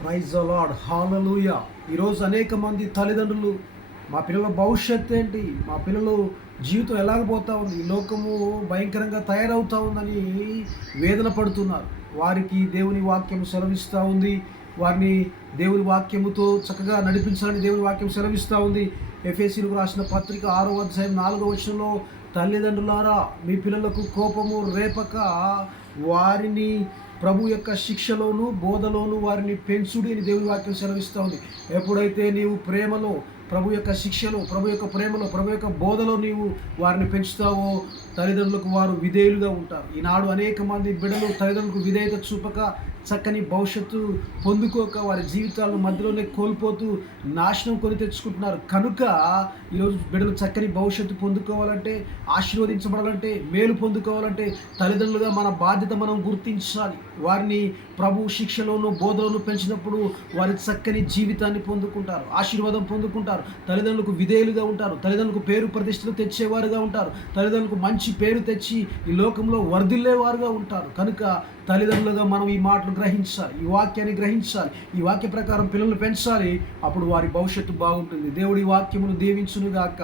Praise the lord, హల్లెలూయా. ఈరోజు అనేక మంది తల్లిదండ్రులు మా పిల్లల భవిష్యత్తు ఏంటి, మా పిల్లలు జీవితం ఎలాగపోతా ఉంది, ఈ లోకము భయంకరంగా తయారవుతూ ఉందని వేదన పడుతున్నారు. వారికి దేవుని వాక్యం సెలవిస్తూ ఉంది. వారిని దేవుని వాక్యముతో చక్కగా నడిపించాలని దేవుని వాక్యం సెలవిస్తూ ఉంది. ఎఫెసీయులకు రాసిన పత్రిక 6వ అధ్యాయం 4వ వచనంలో, తల్లిదండ్రులారా మీ పిల్లలకు కోపము రేపక వారిని ప్రభు యొక్క శిక్షలోను బోధలోను వారిని పెంచుడి అని దేవుని వాక్యం సెలవిస్తూ ఉంది. ఎప్పుడైతే నీవు ప్రేమలో, ప్రభు యొక్క శిక్షలో, ప్రభు యొక్క ప్రేమలో, ప్రభు యొక్క బోధలో నీవు వారిని పెంచుతావో తల్లిదండ్రులకు వారు విధేయులుగా ఉంటారు. ఈనాడు అనేక మంది బిడ్డలు తల్లిదండ్రులకు విధేయత చూపక చక్కని భవిష్యత్తు పొందుకోక వారి జీవితాలను మధ్యలోనే కోల్పోతూ నాశనం కొని తెచ్చుకుంటున్నారు. కనుక ఈరోజు బిడ్డలు చక్కని భవిష్యత్తు పొందుకోవాలంటే, ఆశీర్వదించబడాలంటే, మేలు పొందుకోవాలంటే తల్లిదండ్రులుగా మన బాధ్యత మనం గుర్తించాలి. వారిని ప్రభు శిక్షలోను బోధలోను పెంచినప్పుడు వారి చక్కని జీవితాన్ని పొందుకుంటారు, ఆశీర్వాదం పొందుకుంటారు, తల్లిదండ్రులకు విధేయులుగా ఉంటారు, తల్లిదండ్రులకు పేరు ప్రతిష్టలు తెచ్చేవారుగా ఉంటారు, తల్లిదండ్రులకు మంచి పేరు తెచ్చి ఈ లోకంలో వర్ధిల్లేవారుగా ఉంటారు. కనుక తల్లిదండ్రులుగా మనం ఈ మాటలు గ్రహించాలి, ఈ వాక్యాన్ని గ్రహించాలి, ఈ వాక్య ప్రకారం పిల్లలు పెంచాలి. అప్పుడు వారి భవిష్యత్తు బాగుంటుంది. దేవుడి వాక్యమును దీవించునుగాక.